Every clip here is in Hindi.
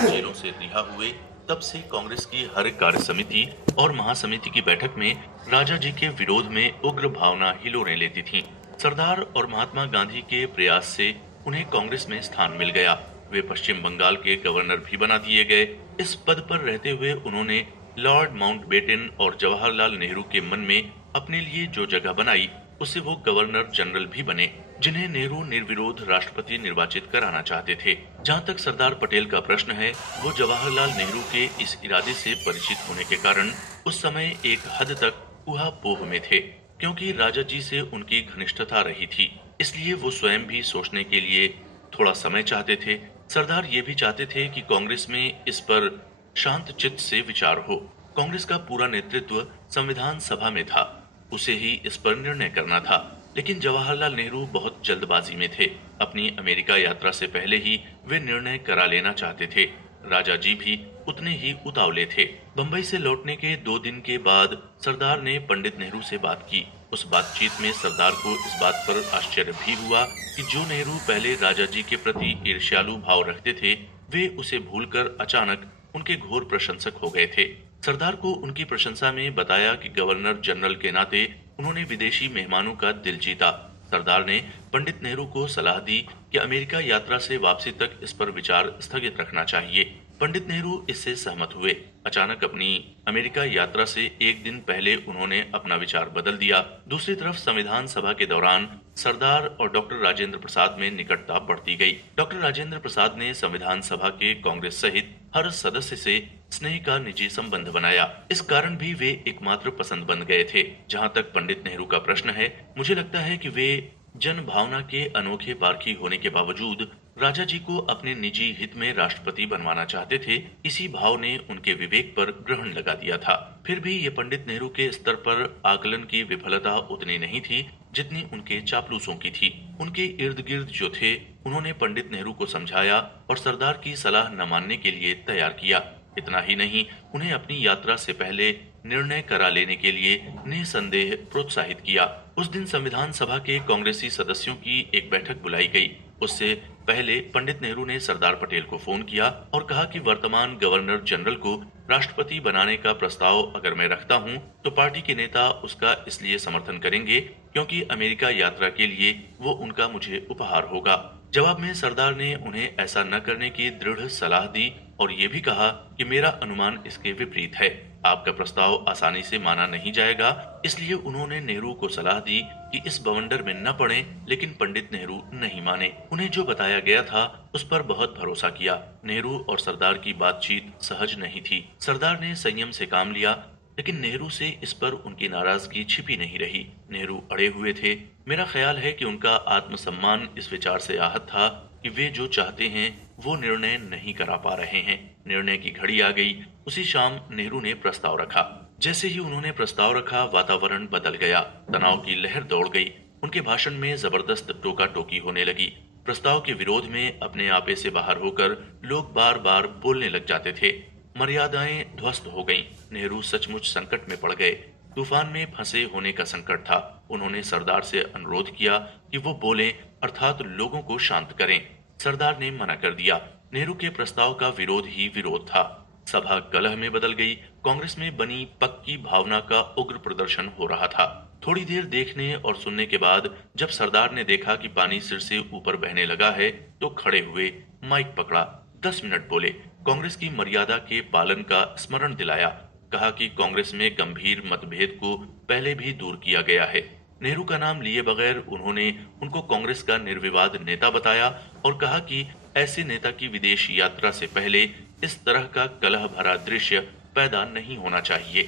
जेलों से रिहा हुए, तब से कांग्रेस की हर कार्य समिति और महासमिति की बैठक में राजा जी के विरोध में उग्र भावना हिलोरें लेती थीं। सरदार और महात्मा गांधी के प्रयास से उन्हें कांग्रेस में स्थान मिल गया। वे पश्चिम बंगाल के गवर्नर भी बना दिए गए। इस पद पर रहते हुए उन्होंने लॉर्ड माउंटबेटन और जवाहरलाल नेहरू के मन में अपने लिए जो जगह बनाई, उससे वो गवर्नर जनरल भी बने, जिन्हें नेहरू निर्विरोध राष्ट्रपति निर्वाचित कराना चाहते थे। जहां तक सरदार पटेल का प्रश्न है, वो जवाहरलाल नेहरू के इस इरादे से परिचित होने के कारण उस समय एक हद तक ऊहापोह में थे, क्योंकि राजा जी से उनकी घनिष्ठता रही थी। इसलिए वो स्वयं भी सोचने के लिए थोड़ा समय चाहते थे। सरदार ये भी चाहते थे कि कांग्रेस में इस पर शांत चित्त से विचार हो। कांग्रेस का पूरा नेतृत्व संविधान सभा में था, उसे ही इस पर निर्णय करना था। लेकिन जवाहरलाल नेहरू बहुत जल्दबाजी में थे। अपनी अमेरिका यात्रा से पहले ही वे निर्णय करा लेना चाहते थे। राजा जी भी उतने ही उतावले थे। बंबई से लौटने के 2 दिन के बाद सरदार ने पंडित नेहरू से बात की। उस बातचीत में सरदार को इस बात पर आश्चर्य भी हुआ कि जो नेहरू पहले राजा जी के प्रति ईर्ष्यालु भाव रखते थे, वे उसे भूलकर अचानक उनके घोर प्रशंसक हो गए थे। सरदार को उनकी प्रशंसा में बताया कि गवर्नर जनरल के नाते उन्होंने विदेशी मेहमानों का दिल जीता। सरदार ने पंडित नेहरू को सलाह दी कि अमेरिका यात्रा से वापसी तक इस पर विचार स्थगित रखना चाहिए। पंडित नेहरू इससे सहमत हुए। अचानक अपनी अमेरिका यात्रा से 1 दिन पहले उन्होंने अपना विचार बदल दिया। दूसरी तरफ संविधान सभा के दौरान सरदार और डॉक्टर राजेंद्र प्रसाद में निकटता बढ़ती गई। डॉक्टर राजेंद्र प्रसाद ने संविधान सभा के कांग्रेस सहित हर सदस्य से स्नेह का निजी संबंध बनाया। इस कारण भी वे एकमात्र पसंद बन गए थे। जहां तक पंडित नेहरू का प्रश्न है, मुझे लगता है कि वे जन भावना के अनोखे पारखी होने के बावजूद राजा जी को अपने निजी हित में राष्ट्रपति बनवाना चाहते थे। इसी भाव ने उनके विवेक पर ग्रहण लगा दिया था। फिर भी ये पंडित नेहरू के स्तर पर आकलन की विफलता उतनी नहीं थी जितनी उनके चापलूसों की थी। उनके इर्द गिर्द जो थे, उन्होंने पंडित नेहरू को समझाया और सरदार की सलाह न मानने के लिए तैयार किया। इतना ही नहीं, उन्हें अपनी यात्रा से पहले निर्णय करा लेने के लिए निसंदेह प्रोत्साहित किया। उस दिन संविधान सभा के कांग्रेसी सदस्यों की एक बैठक बुलाई गई। उससे पहले पंडित नेहरू ने सरदार पटेल को फोन किया और कहा कि वर्तमान गवर्नर जनरल को राष्ट्रपति बनाने का प्रस्ताव अगर मैं रखता हूं, तो पार्टी के नेता उसका इसलिए समर्थन करेंगे क्योंकि अमेरिका यात्रा के लिए वो उनका मुझे उपहार होगा। जवाब में सरदार ने उन्हें ऐसा न करने की दृढ़ सलाह दी और ये भी कहा कि मेरा अनुमान इसके विपरीत है। आपका प्रस्ताव आसानी से माना नहीं जाएगा। इसलिए उन्होंने नेहरू को सलाह दी कि इस बवंडर में न पड़ें, लेकिन पंडित नेहरू नहीं माने। उन्हें जो बताया गया था उस पर बहुत भरोसा किया। नेहरू और सरदार की बातचीत सहज नहीं थी। सरदार ने संयम से काम लिया, लेकिन नेहरू से इस पर उनकी नाराजगी छिपी नहीं रही। नेहरू अड़े हुए थे। मेरा ख्याल है कि उनका आत्मसम्मान इस विचार से आहत था कि वे जो चाहते हैं वो निर्णय नहीं करा पा रहे हैं। निर्णय की घड़ी आ गई। उसी शाम नेहरू ने प्रस्ताव रखा। जैसे ही उन्होंने प्रस्ताव रखा, वातावरण बदल गया। तनाव की लहर दौड़ गई। उनके भाषण में जबरदस्त टोका टोकी होने लगी। प्रस्ताव के विरोध में अपने आपे से बाहर होकर लोग बार बार बोलने लग जाते थे। मर्यादाएं ध्वस्त हो गईं। नेहरू सचमुच संकट में पड़ गए। तूफान में फंसे होने का संकट था। उन्होंने सरदार से अनुरोध किया कि वो बोलें, अर्थात लोगों को शांत करें। सरदार ने मना कर दिया। नेहरू के प्रस्ताव का विरोध ही विरोध था। सभा कलह में बदल गई। कांग्रेस में बनी पक्की भावना का उग्र प्रदर्शन हो रहा था। थोड़ी देर देखने और सुनने के बाद जब सरदार ने देखा कि पानी सिर से ऊपर बहने लगा है, तो खड़े हुए, माइक पकड़ा, 10 मिनट बोले, कांग्रेस की मर्यादा के पालन का स्मरण दिलाया। कहा कि कांग्रेस में गंभीर मतभेद को पहले भी दूर किया गया है। नेहरू का नाम लिए बगैर उन्होंने उनको कांग्रेस का निर्विवाद नेता बताया और कहा कि ऐसे नेता की विदेश यात्रा से पहले इस तरह का कलह भरा दृश्य पैदा नहीं होना चाहिए।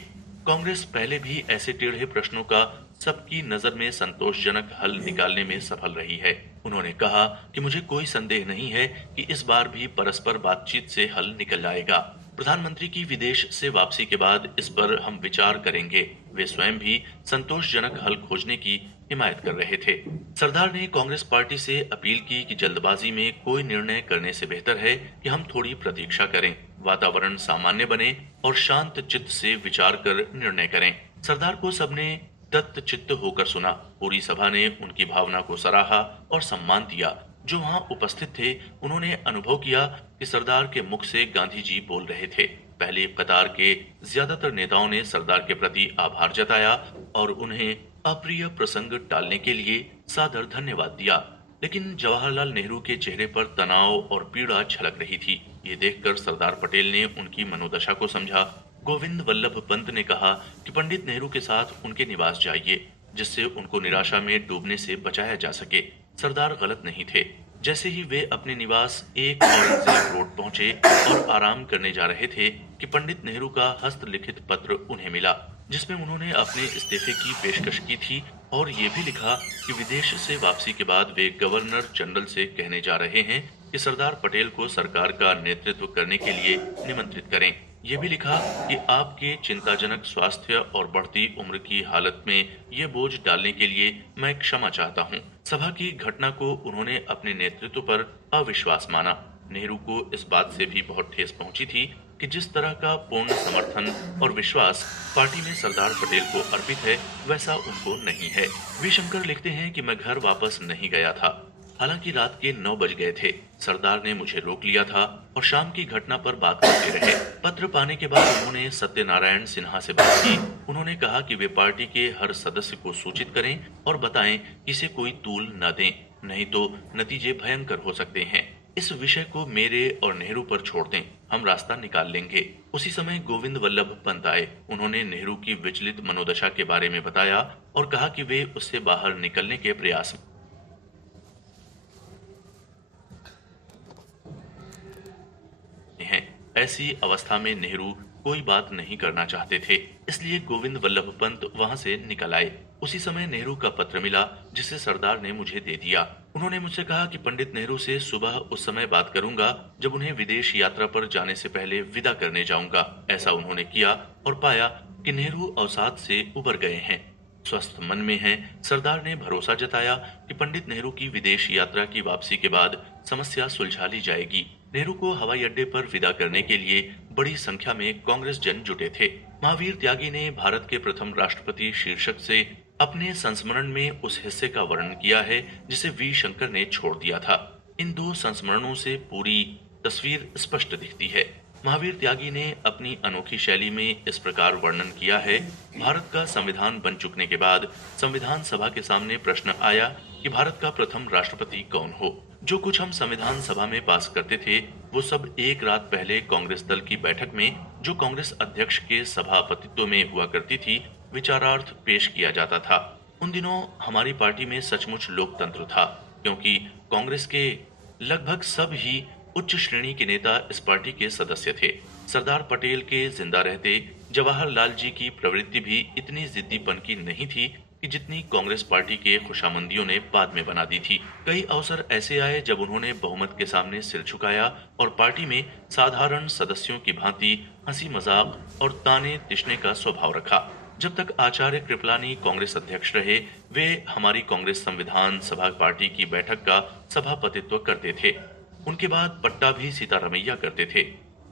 कांग्रेस पहले भी ऐसे टेढ़े प्रश्नों का सबकी नजर में संतोषजनक हल निकालने में सफल रही है। उन्होंने कहा कि मुझे कोई संदेह नहीं है कि इस बार भी परस्पर बातचीत से हल निकल जाएगा। प्रधानमंत्री की विदेश से वापसी के बाद इस पर हम विचार करेंगे। वे स्वयं भी संतोषजनक हल खोजने की हिमायत कर रहे थे। सरदार ने कांग्रेस पार्टी से अपील की कि जल्दबाजी में कोई निर्णय करने से बेहतर है कि हम थोड़ी प्रतीक्षा करें, वातावरण सामान्य बने और शांत चित्त से विचार कर निर्णय करें। सरदार को सबने दत्त चित्त होकर सुना। पूरी सभा ने उनकी भावना को सराहा और सम्मान दिया। जो वहां उपस्थित थे, उन्होंने अनुभव किया कि सरदार के मुख से गांधी जी बोल रहे थे। पहले कतार के ज्यादातर नेताओं ने सरदार के प्रति आभार जताया और उन्हें अप्रिय प्रसंग टालने के लिए सादर धन्यवाद दिया। लेकिन जवाहरलाल नेहरू के चेहरे पर तनाव और पीड़ा झलक रही थी। ये देखकर सरदार पटेल ने उनकी मनोदशा को समझा। गोविंद वल्लभ पंत ने कहा कि पंडित नेहरू के साथ उनके निवास जाइए, जिससे उनको निराशा में डूबने से बचाया जा सके। सरदार गलत नहीं थे। जैसे ही वे अपने निवास एक औरंगजेब रोड पहुंचे और आराम करने जा रहे थे कि पंडित नेहरू का हस्तलिखित पत्र उन्हें मिला, जिसमें उन्होंने अपने इस्तीफे की पेशकश की थी और ये भी लिखा कि विदेश से वापसी के बाद वे गवर्नर जनरल से कहने जा रहे हैं कि सरदार पटेल को सरकार का नेतृत्व करने के लिए निमंत्रित करें। ये भी लिखा कि आपके चिंताजनक स्वास्थ्य और बढ़ती उम्र की हालत में ये बोझ डालने के लिए मैं क्षमा चाहता हूँ। सभा की घटना को उन्होंने अपने नेतृत्व पर अविश्वास माना। नेहरू को इस बात से भी बहुत ठेस पहुंची थी कि जिस तरह का पूर्ण समर्थन और विश्वास पार्टी में सरदार पटेल को अर्पित है, वैसा उनको नहीं है। वी शंकर लिखते हैं कि मैं घर वापस नहीं गया था। हालांकि रात के 9 बज गए थे। सरदार ने मुझे रोक लिया था और शाम की घटना पर बात करते रहे। पत्र पाने के बाद उन्होंने सत्यनारायण सिन्हा से बात की। उन्होंने कहा कि वे पार्टी के हर सदस्य को सूचित करें और बताएं कि इसे कोई तूल न दें, नहीं तो नतीजे भयंकर हो सकते हैं। इस विषय को मेरे और नेहरू पर छोड़ दें, हम रास्ता निकाल लेंगे। उसी समय गोविंद वल्लभ पंत आए। उन्होंने नेहरू की विचलित मनोदशा के बारे में बताया और कहा कि वे उससे बाहर निकलने के प्रयास हैं। ऐसी अवस्था में नेहरू कोई बात नहीं करना चाहते थे, इसलिए गोविंद वल्लभ पंत वहां से निकल आए। उसी समय नेहरू का पत्र मिला, जिसे सरदार ने मुझे दे दिया। उन्होंने मुझसे कहा कि पंडित नेहरू से सुबह उस समय बात करूंगा जब उन्हें विदेश यात्रा पर जाने से पहले विदा करने जाऊंगा। ऐसा उन्होंने किया और पाया कि नेहरू अवसाद से उबर गए हैं, स्वस्थ मन में हैं। सरदार ने भरोसा जताया कि पंडित नेहरू की विदेश यात्रा की वापसी के बाद समस्या सुलझा ली जाएगी। नेहरू को हवाई अड्डे पर विदा करने के लिए बड़ी संख्या में कांग्रेस जन जुटे थे। महावीर त्यागी ने भारत के प्रथम राष्ट्रपति शीर्षक से अपने संस्मरण में उस हिस्से का वर्णन किया है जिसे वी शंकर ने छोड़ दिया था। इन 2 संस्मरणों से पूरी तस्वीर स्पष्ट दिखती है। महावीर त्यागी ने अपनी अनोखी शैली में इस प्रकार वर्णन किया है। भारत का संविधान बन चुकने के बाद संविधान सभा के सामने प्रश्न आया कि भारत का प्रथम राष्ट्रपति कौन हो। जो कुछ हम संविधान सभा में पास करते थे, वो सब एक रात पहले कांग्रेस दल की बैठक में, जो कांग्रेस अध्यक्ष के सभापतित्व में हुआ करती थी, विचारार्थ पेश किया जाता था। उन दिनों हमारी पार्टी में सचमुच लोकतंत्र था, क्योंकि कांग्रेस के लगभग सब ही उच्च श्रेणी के नेता इस पार्टी के सदस्य थे। सरदार पटेल के जिंदा रहते जवाहरलाल जी की प्रवृत्ति भी इतनी जिद्दीपन की नहीं थी कि जितनी कांग्रेस पार्टी के खुशामंदियों ने बाद में बना दी थी। कई अवसर ऐसे आए जब उन्होंने बहुमत के सामने सिर झुकाया और पार्टी में साधारण सदस्यों की भांति हंसी मजाक और ताने तिशने का स्वभाव रखा। जब तक आचार्य कृपलानी कांग्रेस अध्यक्ष रहे, वे हमारी कांग्रेस संविधान सभा पार्टी की बैठक का सभापतित्व करते थे। उनके बाद पट्टा भी सीतारमैया करते थे।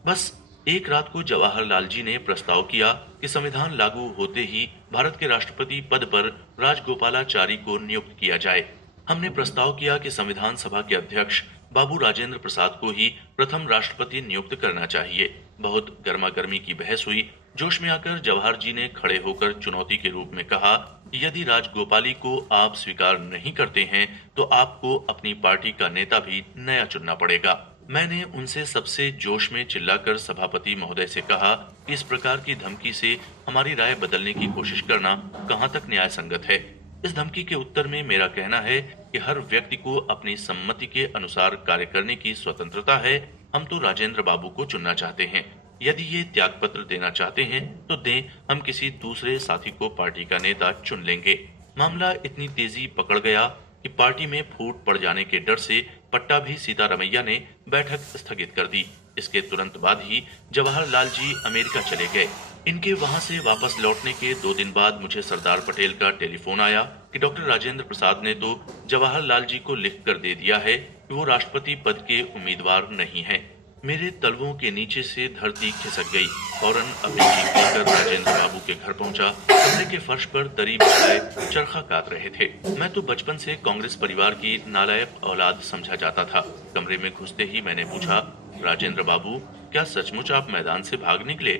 बस एक रात को जवाहरलाल जी ने प्रस्ताव किया कि संविधान लागू होते ही भारत के राष्ट्रपति पद पर राजगोपालाचारी को नियुक्त किया जाए। हमने प्रस्ताव किया कि संविधान सभा के अध्यक्ष बाबू राजेंद्र प्रसाद को ही प्रथम राष्ट्रपति नियुक्त करना चाहिए। बहुत गर्मागर्मी की बहस हुई। जोश में आकर जवाहर जी ने खड़े होकर चुनौती के रूप में कहा कि यदि राजगोपाली को आप स्वीकार नहीं करते हैं तो आपको अपनी पार्टी का नेता भी नया चुनना पड़ेगा। मैंने उनसे सबसे जोश में चिल्लाकर सभापति महोदय से कहा कि इस प्रकार की धमकी से हमारी राय बदलने की कोशिश करना कहां तक न्याय संगत है। इस धमकी के उत्तर में मेरा कहना है कि हर व्यक्ति को अपनी सम्मति के अनुसार कार्य करने की स्वतंत्रता है। हम तो राजेंद्र बाबू को चुनना चाहते हैं। यदि ये त्याग पत्र देना चाहते हैं तो दें, हम किसी दूसरे साथी को पार्टी का नेता चुन लेंगे। मामला इतनी तेजी पकड़ गया कि पार्टी में फूट पड़ जाने के डर से पट्टा भी सीतारमैया ने बैठक स्थगित कर दी। इसके तुरंत बाद ही जवाहरलाल जी अमेरिका चले गए। इनके वहां से वापस लौटने के 2 दिन बाद मुझे सरदार पटेल का टेलीफोन आया कि डॉक्टर राजेंद्र प्रसाद ने तो जवाहरलाल जी को लिख कर दे दिया है कि वो राष्ट्रपति पद के उम्मीदवार नहीं हैं। मेरे तलवों के नीचे से धरती खिसक गई। फौरन अपनी जीप लेकर राजेंद्र बाबू के घर पहुंचा। कमरे के फर्श पर दरी बिछाए चरखा काट रहे थे। मैं तो बचपन से कांग्रेस परिवार की नालायक औलाद समझा जाता था। कमरे में घुसते ही मैंने पूछा, राजेंद्र बाबू, क्या सचमुच आप मैदान से भाग निकले?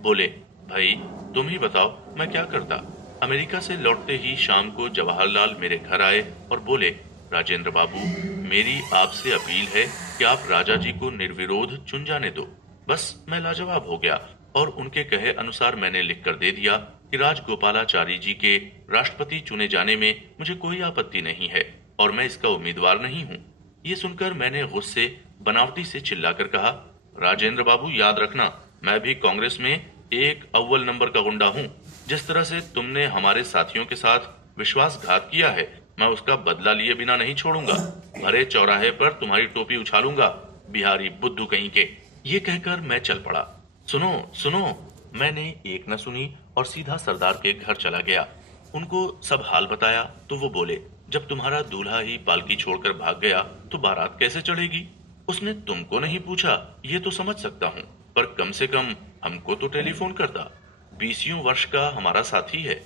बोले, भाई तुम ही बताओ मैं क्या करता। अमेरिका से लौटते ही शाम को जवाहरलाल मेरे घर आए और बोले, राजेंद्र बाबू, मेरी आपसे अपील है कि आप राजा जी को निर्विरोध चुन जाने दो। बस मैं लाजवाब हो गया और उनके कहे अनुसार मैंने लिखकर दे दिया कि राजगोपालाचारी जी के राष्ट्रपति चुने जाने में मुझे कोई आपत्ति नहीं है और मैं इसका उम्मीदवार नहीं हूँ। ये सुनकर मैंने गुस्से बनावटी से चिल्लाकर कहा, राजेंद्र बाबू याद रखना, मैं भी कांग्रेस में एक अव्वल नंबर का गुंडा हूँ। जिस तरह से तुमने हमारे साथियों के साथ विश्वासघात किया है, मैं उसका बदला लिए बिना नहीं छोड़ूंगा। भरे चौराहे पर तुम्हारी टोपी उछालूंगा, बिहारी बुद्धू कहीं के। ये कहकर मैं चल पड़ा। सुनो सुनो, मैंने एक न सुनी और सीधा सरदार के घर चला गया। उनको सब हाल बताया तो वो बोले, जब तुम्हारा दूल्हा ही पालकी छोड़कर भाग गया तो बारात कैसे चढ़ेगी? उसने तुमको नहीं पूछा, ये तो समझ सकता हूँ, पर कम से कम हमको तो टेलीफोन करता। 20 वर्ष का हमारा साथी है।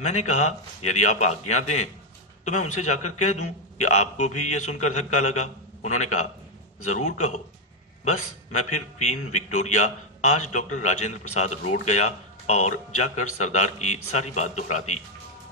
मैंने कहा, यदि आप आज्ञा दें तो मैं उनसे जाकर कह दूं कि आपको भी ये सुनकर धक्का लगा। उन्होंने कहा, जरूर कहो। बस मैं फिर क्वीन विक्टोरिया आज डॉक्टर राजेंद्र प्रसाद रोड गया और जाकर सरदार की सारी बात दोहरा दी।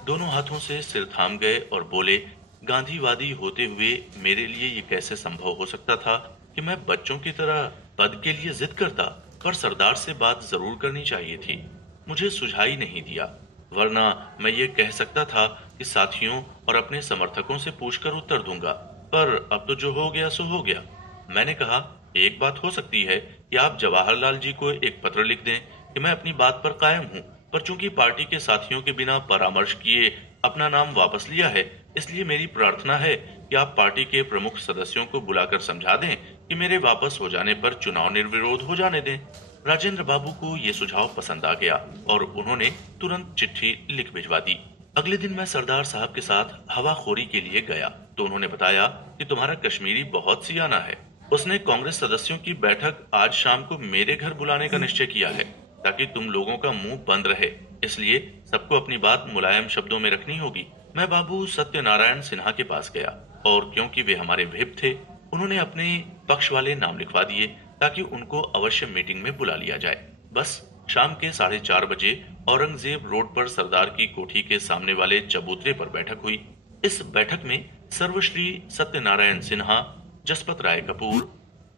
दोनों हाथों से सिर थाम गए और बोले, गांधीवादी होते हुए मेरे लिए ये कैसे संभव हो सकता था कि मैं बच्चों की तरह पद के लिए जिद करता, पर सरदार से बात जरूर करनी चाहिए थी। मुझे सुझाई नहीं दिया, वरना मैं ये कह सकता था कि साथियों और अपने समर्थकों से पूछकर उत्तर दूंगा, पर अब तो जो हो गया सो हो गया। मैंने कहा, एक बात हो सकती है कि आप जवाहरलाल जी को एक पत्र लिख दें कि मैं अपनी बात पर कायम हूँ, पर चूंकि पार्टी के साथियों के बिना परामर्श किए अपना नाम वापस लिया है, इसलिए मेरी प्रार्थना है कि आप पार्टी के प्रमुख सदस्यों को बुलाकर समझा दें कि मेरे वापस हो जाने पर चुनाव निर्विरोध हो जाने दें। राजेंद्र बाबू को ये सुझाव पसंद आ गया और उन्होंने तुरंत चिट्ठी लिख भिजवा दी। अगले दिन मैं सरदार साहब के साथ हवाखोरी के लिए गया तो उन्होंने बताया कि तुम्हारा कश्मीरी बहुत सियाना है। उसने कांग्रेस सदस्यों की बैठक आज शाम को मेरे घर बुलाने का निश्चय किया है ताकि तुम लोगों का मुंह बंद रहे, इसलिए सबको अपनी बात मुलायम शब्दों में रखनी होगी। मैं बाबू सत्यनारायण सिन्हा के पास गया और क्योंकि वे हमारे व्हिप थे, उन्होंने अपने पक्ष वाले नाम लिखवा दिए ताकि उनको अवश्य मीटिंग में बुला लिया जाए। बस शाम के 4:30 बजे औरंगजेब रोड पर सरदार की कोठी के सामने वाले चबूतरे पर बैठक हुई। इस बैठक में सर्वश्री सत्यनारायण सिन्हा, जसपत राय कपूर,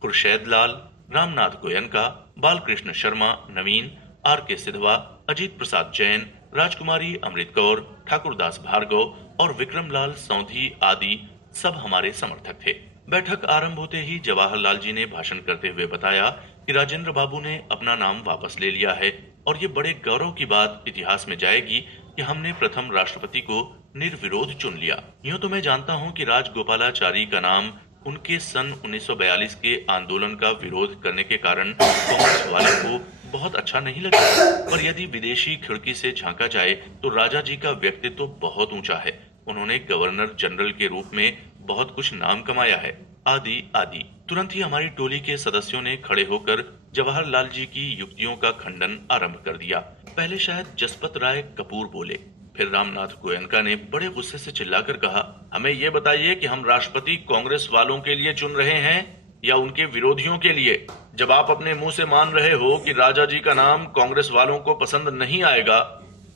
खुर्शैद लाल, रामनाथ गोयनका, बालकृष्ण शर्मा, नवीन, R.K. सिधवा, अजीत प्रसाद जैन, राजकुमारी अमृत कौर, ठाकुरदास भार्गव और विक्रमलाल सौंधी आदि सब हमारे समर्थक थे। बैठक आरंभ होते ही जवाहरलाल जी ने भाषण करते हुए बताया कि राजेंद्र बाबू ने अपना नाम वापस ले लिया है और ये बड़े गौरव की बात इतिहास में जाएगी कि हमने प्रथम राष्ट्रपति को निर्विरोध चुन लिया। यूं तो मैं जानता हूं कि राजगोपालाचारी का नाम उनके सन 1942 के आंदोलन का विरोध करने के कारण कांग्रेस वालों को बहुत अच्छा नहीं लगा, पर यदि विदेशी खिड़की से झांका जाए तो राजा जी का व्यक्तित्व बहुत ऊंचा है। उन्होंने गवर्नर जनरल के रूप में बहुत कुछ नाम कमाया है, आदि आदि। तुरंत ही हमारी टोली के सदस्यों ने खड़े होकर जवाहरलाल जी की युक्तियों का खंडन आरंभ कर दिया। पहले शायद जसपत राय कपूर बोले, फिर रामनाथ गोयनका ने बड़े गुस्से से चिल्लाकर कहा, हमें ये बताइए कि हम राष्ट्रपति कांग्रेस वालों के लिए चुन रहे हैं या उनके विरोधियों के लिए? जब आप अपने मुंह से मान रहे हो कि राजा जी का नाम कांग्रेस वालों को पसंद नहीं आएगा,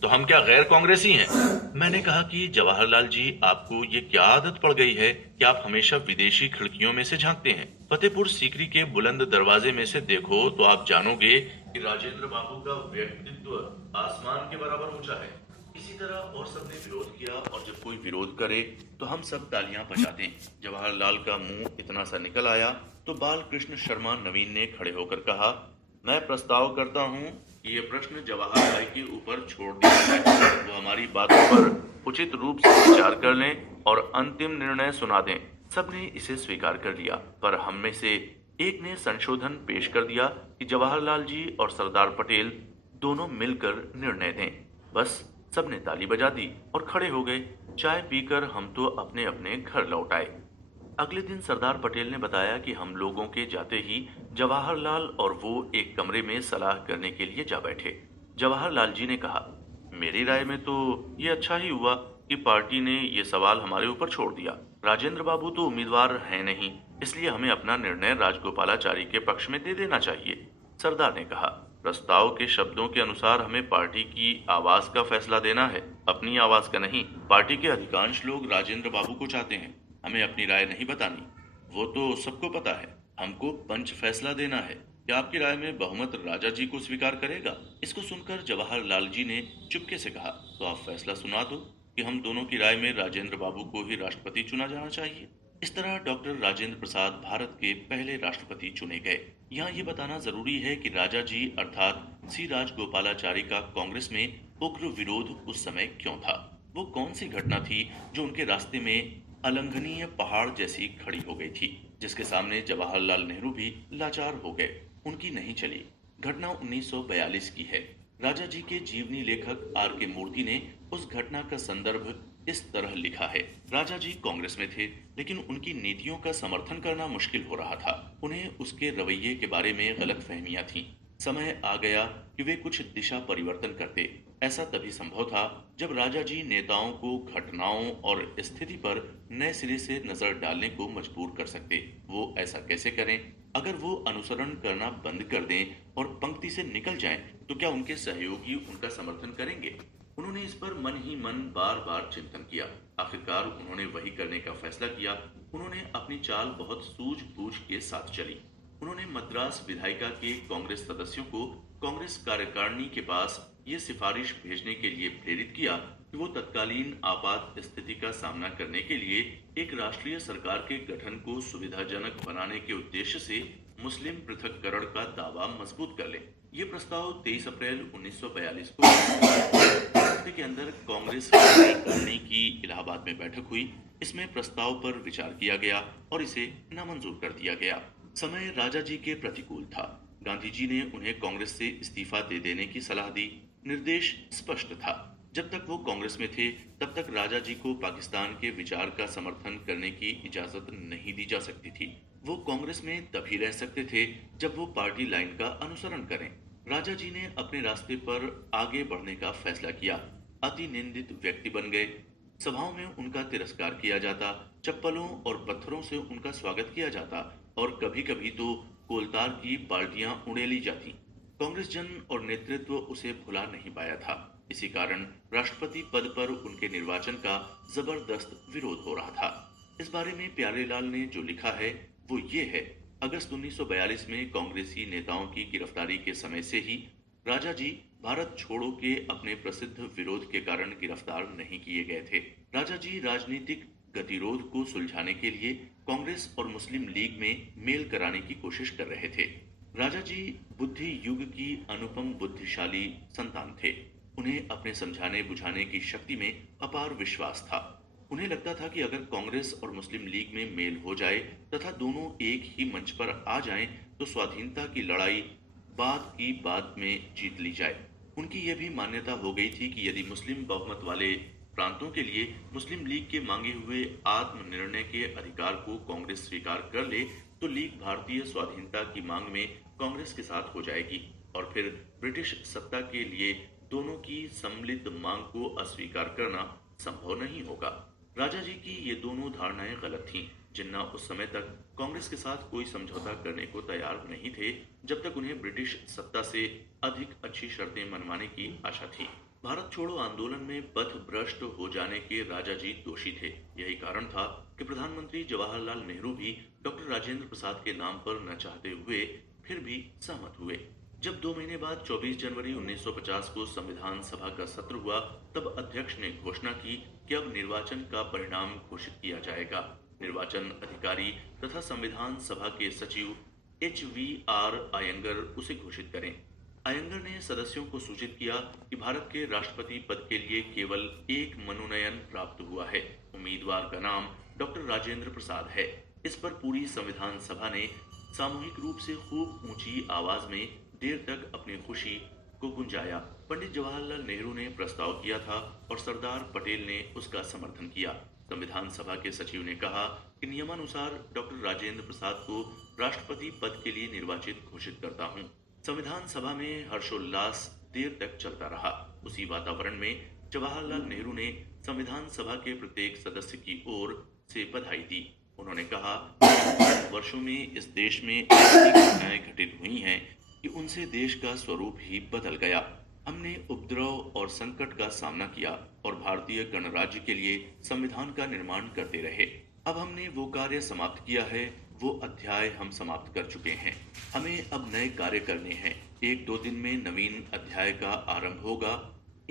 तो हम क्या गैर कांग्रेसी हैं? मैंने कहा कि जवाहरलाल जी, आपको ये क्या आदत पड़ गई है कि आप हमेशा विदेशी खिड़कियों में से झांकते हैं? फतेहपुर सीकरी के बुलंद दरवाजे में से देखो तो आप जानोगे कि राजेंद्र बाबू का व्यक्तित्व आसमान के बराबर ऊंचा है। इसी तरह और सबने विरोध किया और जब कोई विरोध करे तो हम सब तालियां बजाते। जवाहरलाल का मुंह इतना सा निकल आया तो बालकृष्ण शर्मा नवीन ने खड़े होकर कहा, मैं प्रस्ताव करता हूं कि ये प्रश्न जवाहर भाई के ऊपर छोड़ दिया जाए। वो हमारी बातों पर उचित रूप से विचार कर लें और अंतिम निर्णय सुना दें। सबने इसे स्वीकार कर लिया, पर हम में से एक ने संशोधन पेश कर दिया कि जवाहरलाल जी और सरदार पटेल दोनों मिलकर निर्णय दें। बस सबने ताली बजा दी और खड़े हो गए। चाय पीकर हम तो अपने अपने घर लौट आए। अगले दिन सरदार पटेल ने बताया कि हम लोगों के जाते ही जवाहरलाल और वो एक कमरे में सलाह करने के लिए जा बैठे। जवाहरलाल जी ने कहा, मेरी राय में तो ये अच्छा ही हुआ कि पार्टी ने ये सवाल हमारे ऊपर छोड़ दिया। राजेंद्र बाबू तो उम्मीदवार हैं नहीं, इसलिए हमें अपना निर्णय राजगोपालाचारी के पक्ष में दे देना चाहिए, सरदार ने कहा। प्रस्ताव के शब्दों के अनुसार हमें पार्टी की आवाज का फैसला देना है, अपनी आवाज का नहीं। पार्टी के अधिकांश लोग राजेंद्र बाबू को चाहते हैं, हमें अपनी राय नहीं बतानी। वो तो सबको पता है, हमको पंच फैसला देना है। क्या आपकी राय में बहुमत राजा जी को स्वीकार करेगा? इसको सुनकर जवाहरलाल जी ने चुपके से कहा, तो आप फैसला सुना दो कि हम दोनों की राय में राजेंद्र बाबू को ही राष्ट्रपति चुना जाना चाहिए। इस तरह डॉक्टर राजेंद्र प्रसाद भारत के पहले राष्ट्रपति चुने गए। यहाँ ये बताना जरूरी है कि राजा जी अर्थात सी राजगोपालाचारी का कांग्रेस में उग्र विरोध उस समय क्यों था। वो कौन सी घटना थी जो उनके रास्ते में अलंघनीय पहाड़ जैसी खड़ी हो गई थी, जिसके सामने जवाहरलाल नेहरू भी लाचार हो गए। उनकी नहीं चली। घटना 1942 की है। राजा जी के जीवनी लेखक आर के मूर्ति ने उस घटना का संदर्भ इस तरह लिखा है। राजा जी कांग्रेस में थे, लेकिन उनकी नीतियों का समर्थन करना मुश्किल हो रहा था। उन्हें उसके रवैये के बारे में गलतफहमियां थीं। समय आ गया कि वे कुछ दिशा परिवर्तन करते। ऐसा तभी संभव था जब राजा जी नेताओं को घटनाओं और स्थिति पर नए सिरे से नजर डालने को मजबूर कर सकते। वो ऐसा कैसे करें? अगर वो अनुसरण करना बंद कर दें और पंक्ति से निकल जाएं, तो क्या उनके सहयोगी उनका समर्थन करेंगे? उन्होंने इस पर मन ही मन बार बार चिंतन किया। आखिरकार उन्होंने वही करने का फैसला किया। उन्होंने अपनी चाल बहुत सूझबूझ के साथ चली। उन्होंने मद्रास विधायिका के कांग्रेस सदस्यों को कांग्रेस कार्यकारिणी के पास ये सिफारिश भेजने के लिए प्रेरित किया कि वो तत्कालीन आपात स्थिति का सामना करने के लिए एक राष्ट्रीय सरकार के गठन को सुविधाजनक बनाने के उद्देश्य से मुस्लिम पृथक्करण का दावा मजबूत कर ले। ये प्रस्ताव 23 अप्रैल 1942 को हफ्ते के अंदर कांग्रेस कार्यकारिणी की इलाहाबाद में बैठक हुई। इसमें प्रस्ताव पर विचार किया गया और इसे नामंजूर कर दिया गया। समय राजा जी के प्रतिकूल था। गांधी जी ने उन्हें कांग्रेस से इस्तीफा दे देने की सलाह दी। निर्देश स्पष्ट था, जब तक वो कांग्रेस में थे तब तक राजा जी को पाकिस्तान के विचार का समर्थन करने की इजाजत नहीं दी जा सकती थी। वो कांग्रेस में तभी रह सकते थे जब वो पार्टी लाइन का अनुसरण करें। राजा जी ने अपने रास्ते पर आगे बढ़ने का फैसला किया। अति निंदित व्यक्ति बन गए। सभाओं में उनका तिरस्कार किया जाता, चप्पलों और पत्थरों से उनका स्वागत किया जाता और कभी कभी तो कोलतार की बाल्टियां उड़ेली जाती। कांग्रेस जन और नेतृत्व उसे भुला नहीं पाया था। इसी कारण राष्ट्रपति पद पर उनके निर्वाचन का जबरदस्त विरोध हो रहा था। इस बारे में प्यारेलाल ने जो लिखा है वो ये है। अगस्त 1942 में कांग्रेसी नेताओं की गिरफ्तारी के समय से ही राजा जी भारत छोड़ो के अपने प्रसिद्ध विरोध के कारण गिरफ्तार नहीं किए गए थे। राजा जी राजनीतिक गतिरोध को सुलझाने के लिए कांग्रेस और मुस्लिम लीग में मेल कराने की कोशिश कर रहे थे। राजा जी बुद्धि युग की अनुपम बुद्धिशाली संतान थे। उन्हें अपने समझाने बुझाने की शक्ति में अपार विश्वास था। उन्हें लगता था कि अगर कांग्रेस और मुस्लिम लीग में मेल हो जाए तथा दोनों एक ही मंच पर आ जाएं, तो स्वाधीनता की लड़ाई बात की बात में जीत ली जाए। उनकी यह भी मान्यता हो गई थी कि यदि मुस्लिम बहुमत वाले प्रांतों के लिए मुस्लिम लीग के मांगे हुए आत्मनिर्णय के अधिकार को कांग्रेस स्वीकार कर ले, तो लीग भारतीय स्वाधीनता की मांग में कांग्रेस के साथ हो जाएगी और फिर ब्रिटिश सत्ता के लिए दोनों की सम्मिलित मांग को अस्वीकार करना संभव नहीं होगा। राजा जी की ये दोनों धारणाएं गलत थीं। जिन्ना उस समय तक कांग्रेस के साथ कोई समझौता करने को तैयार नहीं थे, जब तक उन्हें ब्रिटिश सत्ता से अधिक अच्छी शर्तें मनवाने की आशा थी। भारत छोड़ो आंदोलन में पथ भ्रष्ट हो जाने के राजा जी दोषी थे। यही कारण था कि प्रधानमंत्री जवाहरलाल नेहरू भी डॉक्टर राजेंद्र प्रसाद के नाम पर न चाहते हुए फिर भी सहमत हुए। जब 2 महीने बाद 24 जनवरी 1950 को संविधान सभा का सत्र हुआ, तब अध्यक्ष ने घोषणा की कि अब निर्वाचन का परिणाम घोषित किया जाएगा। निर्वाचन अधिकारी तथा संविधान सभा के सचिव HVR अयंगर उसे घोषित करें। अयंगर ने सदस्यों को सूचित किया कि भारत के राष्ट्रपति पद के लिए केवल एक मनोनयन प्राप्त हुआ है। उम्मीदवार का नाम डॉक्टर राजेंद्र प्रसाद है। इस पर पूरी संविधान सभा ने सामूहिक रूप से खूब ऊंची आवाज में देर तक अपनी खुशी को गुंजाया। पंडित जवाहरलाल नेहरू ने प्रस्ताव किया था और सरदार पटेल ने उसका समर्थन किया। संविधान सभा के सचिव ने कहा कि नियमानुसार डॉक्टर राजेंद्र प्रसाद को राष्ट्रपति पद के लिए निर्वाचित घोषित करता हूं। संविधान सभा में हर्षोल्लास देर तक चलता रहा। उसी वातावरण में जवाहरलाल नेहरू ने संविधान सभा के प्रत्येक सदस्य की ओर से बधाई दी। उन्होंने कहा कि वर्षों में इस देश में ऐसी घटनाएं घटित हुई हैं कि उनसे देश का स्वरूप ही बदल गया। हमने उपद्रव और संकट का सामना किया और भारतीय गणराज्य के लिए संविधान का निर्माण करते रहे। अब हमने वो कार्य समाप्त किया है, वो अध्याय हम समाप्त कर चुके हैं। हमें अब नए कार्य करने हैं। 1-2 दिन में नवीन अध्याय का आरंभ होगा।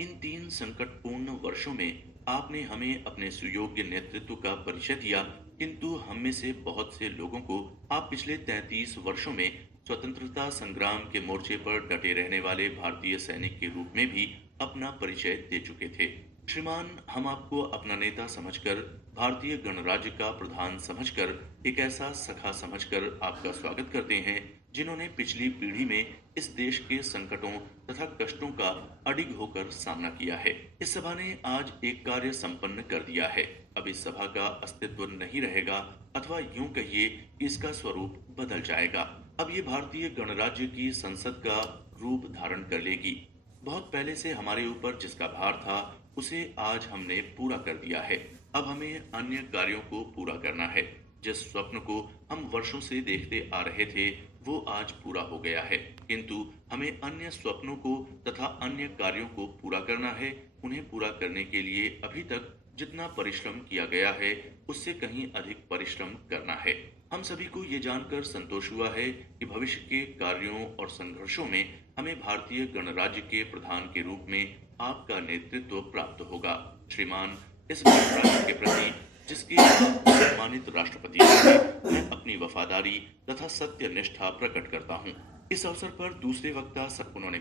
इन 3 संकटपूर्ण वर्षों में आपने हमें अपने सुयोग्य नेतृत्व का परिचय दिया, किंतु हम में से बहुत से लोगों को आप पिछले 33 वर्षों में स्वतंत्रता संग्राम के मोर्चे पर डटे रहने वाले भारतीय सैनिक के रूप में भी अपना परिचय दे चुके थे। श्रीमान, हम आपको अपना नेता समझकर, भारतीय गणराज्य का प्रधान समझकर, एक ऐसा सखा समझकर आपका स्वागत करते हैं जिन्होंने पिछली पीढ़ी में इस देश के संकटों तथा कष्टों का अडिग होकर सामना किया है। इस सभा ने आज एक कार्य संपन्न कर दिया है। अब इस सभा का अस्तित्व नहीं रहेगा, अथवा यूं कहिए कि इसका स्वरूप बदल जाएगा। अब ये भारतीय गणराज्य की संसद का रूप धारण कर लेगी। बहुत पहले से हमारे ऊपर जिसका भार था उसे आज हमने पूरा कर दिया है। अब हमें अन्य कार्यों को पूरा करना है। जिस स्वप्न को हम वर्षों से देखते आ रहे थे वो आज पूरा हो गया है, किंतु हमें अन्य स्वप्नों को तथा अन्य कार्यों को पूरा करना है। उन्हें पूरा करने के लिए अभी तक जितना परिश्रम किया गया है उससे कहीं अधिक परिश्रम करना है। हम सभी को ये जानकर संतोष हुआ है कि भविष्य के कार्यों और संघर्षों में हमें भारतीय गणराज्य के प्रधान के रूप में आपका नेतृत्व प्राप्त होगा। श्रीमान, इस गणराज्य के प्रति जिसके आप सम्मानित राष्ट्रपति हैं, मैं अपनी वफादारी तथा सत्य निष्ठा प्रकट करता हूँ। इस अवसर पर दूसरे वक्ता उन्होंने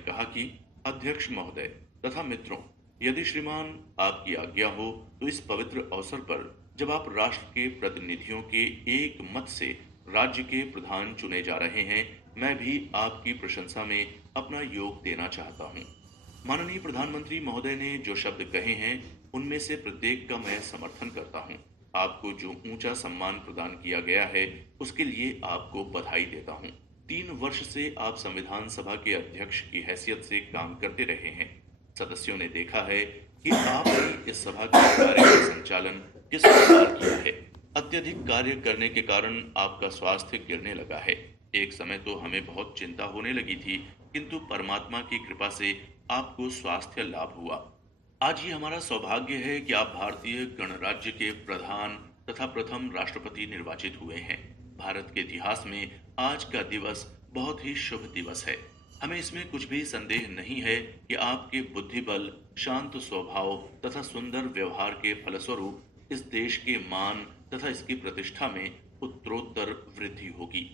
कहा कि अध्यक्ष महोदय तथा मित्रों, यदि श्रीमान आपकी आज्ञा हो तो इस पवित्र अवसर पर जब आप राष्ट्र के प्रतिनिधियों के एक मत से राज्य के प्रधान चुने जा रहे हैं, मैं भी आपकी प्रशंसा में अपना योग देना चाहता हूँ। माननीय प्रधानमंत्री महोदय ने जो शब्द कहे हैं उनमें से प्रत्येक का मैं समर्थन करता हूँ। आपको जो ऊंचा सम्मान प्रदान किया गया है उसके लिए आपको बधाई देता हूँ। 3 वर्ष से आप संविधान सभा के अध्यक्ष की हैसियत से काम करते रहे हैं। सदस्यों ने देखा है कि आपने इस सभा के कार्य का संचालन किस प्रकार किया है। अत्यधिक कार्य करने के कारण आपका स्वास्थ्य गिरने लगा है। एक समय तो हमें बहुत चिंता होने लगी थी, किंतु परमात्मा की कृपा से आपको स्वास्थ्य लाभ हुआ। आज ये हमारा सौभाग्य है कि आप भारतीय गणराज्य के प्रधान तथा प्रथम राष्ट्रपति निर्वाचित हुए हैं। भारत के इतिहास में आज का दिवस बहुत ही शुभ दिवस है। हमें इसमें कुछ भी संदेह नहीं है कि आपके बुद्धिबल, शांत स्वभाव तथा सुंदर व्यवहार के फलस्वरूप इस देश के मान तथा इसकी प्रतिष्ठा में उत्तरोत्तर वृद्धि होगी।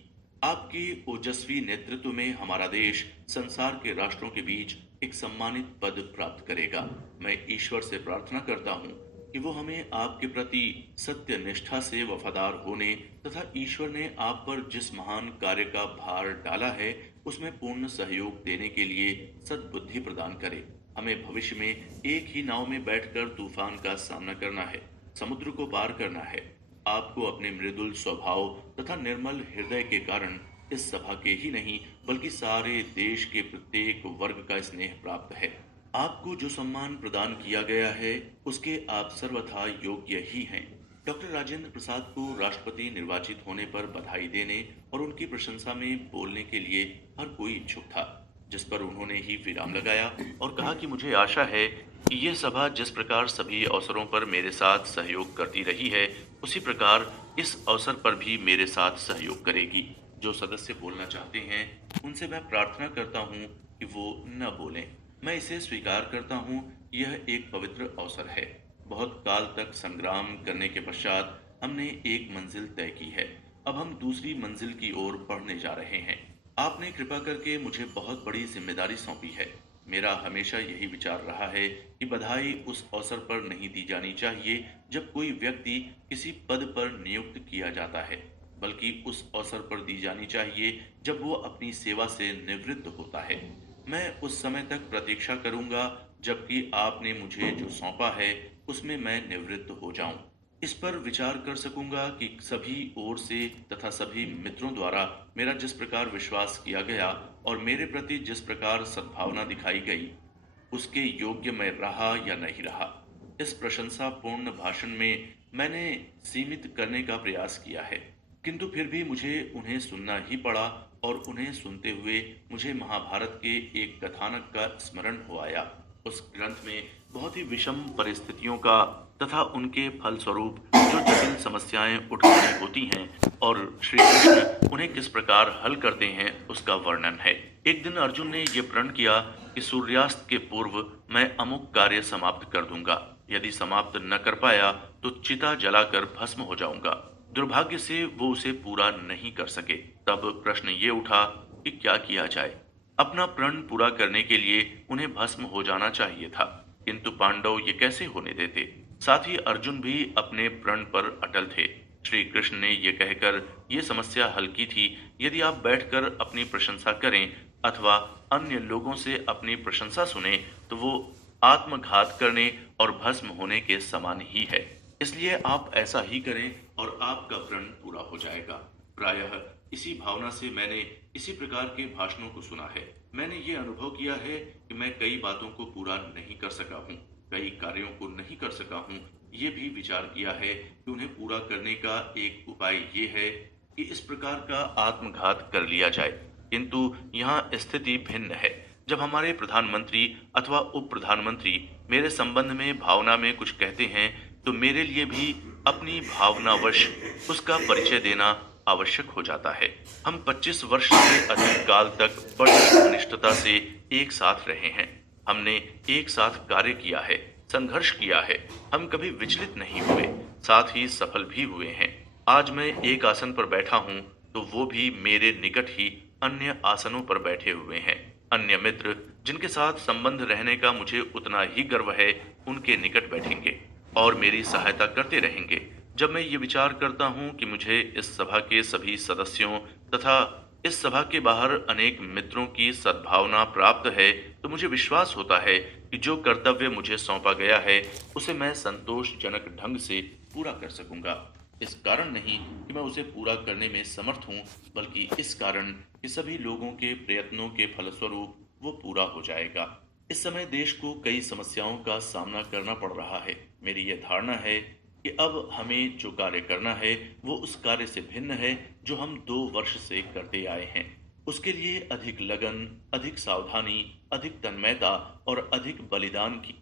आपके ओजस्वी नेतृत्व में हमारा देश संसार के राष्ट्रों के बीच एक सम्मानित पद प्राप्त करेगा। मैं ईश्वर से प्रार्थना करता हूँ कि वो हमें आपके प्रति सत्य निष्ठा से वफादार होने तथा ईश्वर ने आप पर जिस महान कार्य का भार डाला है उसमें पूर्ण सहयोग देने के लिए सद्बुद्धि प्रदान करे। हमें भविष्य में एक ही नाव में बैठकर तूफान का सामना करना है, समुद्र को पार करना है। आपको अपने मृदुल स्वभाव तथा निर्मल हृदय के कारण इस सभा के ही नहीं बल्कि सारे देश के प्रत्येक वर्ग का स्नेह प्राप्त है। आपको जो सम्मान प्रदान किया गया है उसके आप सर्वथा योग्य ही हैं। डॉक्टर राजेंद्र प्रसाद को राष्ट्रपति निर्वाचित होने पर बधाई देने और उनकी प्रशंसा में बोलने के लिए हर कोई इच्छुक था, जिस पर उन्होंने ही विराम लगाया और कहा कि मुझे आशा है कि यह सभा जिस प्रकार सभी अवसरों पर मेरे साथ सहयोग करती रही है उसी प्रकार इस अवसर पर भी मेरे साथ सहयोग करेगी। जो सदस्य बोलना चाहते हैं उनसे मैं प्रार्थना करता हूं कि वो न बोलें। मैं इसे स्वीकार करता हूं। यह एक पवित्र अवसर है। बहुत काल तक संग्राम करने के पश्चात हमने एक मंजिल तय की है। अब हम दूसरी मंजिल की ओर बढ़ने जा रहे हैं। आपने कृपा करके मुझे बहुत बड़ी जिम्मेदारी सौंपी है। मेरा हमेशा यही विचार रहा है कि बधाई उस अवसर पर नहीं दी जानी चाहिए जब कोई व्यक्ति किसी पद पर नियुक्त किया जाता है, बल्कि उस अवसर पर दी जानी चाहिए जब वो अपनी सेवा से निवृत्त होता है। मैं उस समय तक प्रतीक्षा करूंगा जबकि आपने मुझे जो सौंपा है उसमें मैं निवृत्त हो जाऊं। इस पर विचार कर सकूंगा कि सभी ओर से तथा सभी मित्रों द्वारा मेरा जिस प्रकार विश्वास किया गया और मेरे प्रति जिस प्रकार सद्भावना दिखाई गई उसके योग्य मैं रहा या नहीं रहा। इस प्रशंसापूर्ण भाषण में मैंने सीमित करने का प्रयास किया है, किंतु फिर भी मुझे उन्हें सुनना ही पड़ा और उन्हें सुनते हुए मुझे महाभारत के एक कथानक का स्मरण हो आया। उस ग्रंथ में बहुत ही विषम परिस्थितियों का तथा उनके फलस्वरूप जो जटिल समस्याएं उठ खड़ी होती हैं और श्री कृष्ण उन्हें किस प्रकार हल करते हैं उसका वर्णन है। एक दिन अर्जुन ने यह प्रण किया कि सूर्यास्त के पूर्व मैं अमुक कार्य समाप्त कर दूंगा। यदि समाप्त न कर पाया तो चिता जलाकर भस्म हो जाऊंगा। दुर्भाग्य से वो उसे पूरा नहीं कर सके। तब प्रश्न ये उठा कि क्या किया जाए। अपना प्रण पूरा करने के लिए उन्हें भस्म हो जाना चाहिए था, किंतु पांडव ये कैसे होने देते। साथ ही अर्जुन भी अपने प्रण पर अटल थे। श्री कृष्ण ने ये कहकर ये समस्या हल की थी, यदि आप बैठकर अपनी प्रशंसा करें अथवा अन्य लोगों से अपनी प्रशंसा सुने तो वो आत्मघात करने और भस्म होने के समान ही है। इसलिए आप ऐसा ही करें और आपका प्रण पूरा हो जाएगा। प्रायः इसी भावना से मैंने इसी प्रकार के भाषणों को सुना है। मैंने ये अनुभव किया है कि मैं कई बातों को पूरा नहीं कर सका हूँ, कई कार्यों को नहीं कर सका हूँ। ये भी विचार किया है कि उन्हें पूरा करने का एक उपाय ये है कि इस प्रकार का आत्मघात कर लिया जाए। किंतु यहाँ स्थिति भिन्न है। जब हमारे प्रधानमंत्री अथवा उप प्रधानमंत्री मेरे संबंध में भावना में कुछ कहते हैं तो मेरे लिए भी अपनी भावनावश उसका परिचय देना आवश्यक हो जाता है। हम 25 वर्ष से अधिक काल तक बड़ी घनिष्ठता से एक साथ रहे हैं। हमने एक साथ कार्य किया है, संघर्ष किया है। हम कभी विचलित नहीं हुए, साथ ही सफल भी हुए हैं। आज मैं एक आसन पर बैठा हूँ तो वो भी मेरे निकट ही अन्य आसनों पर बैठे हुए हैं। अन्य मित्र जिनके साथ संबंध रहने का मुझे उतना ही गर्व है, उनके निकट बैठेंगे और मेरी सहायता करते रहेंगे। जब मैं ये विचार करता हूँ कि मुझे इस सभा के सभी सदस्यों तथा इस सभा के बाहर अनेक मित्रों की सद्भावना प्राप्त है, तो मुझे विश्वास होता है कि जो कर्तव्य मुझे सौंपा गया है, उसे मैं संतोषजनक ढंग से पूरा कर सकूंगा। इस कारण नहीं कि मैं उसे पूरा करने में समर्थ हूँ, बल्कि इस कारण कि सभी लोगों के प्रयत्नों के फलस्वरूप वो पूरा हो जाएगा। इस समय देश को कई समस्याओं का सामना करना पड़ रहा है। मेरी यह धारणा है कि अब हमें जो कार्य करना है वो उस कार्य से भिन्न है जो हम 2 वर्ष से करते आए हैं। उसके लिए अधिक लगन, अधिक सावधानी, अधिक तन्मयता और अधिक बलिदान की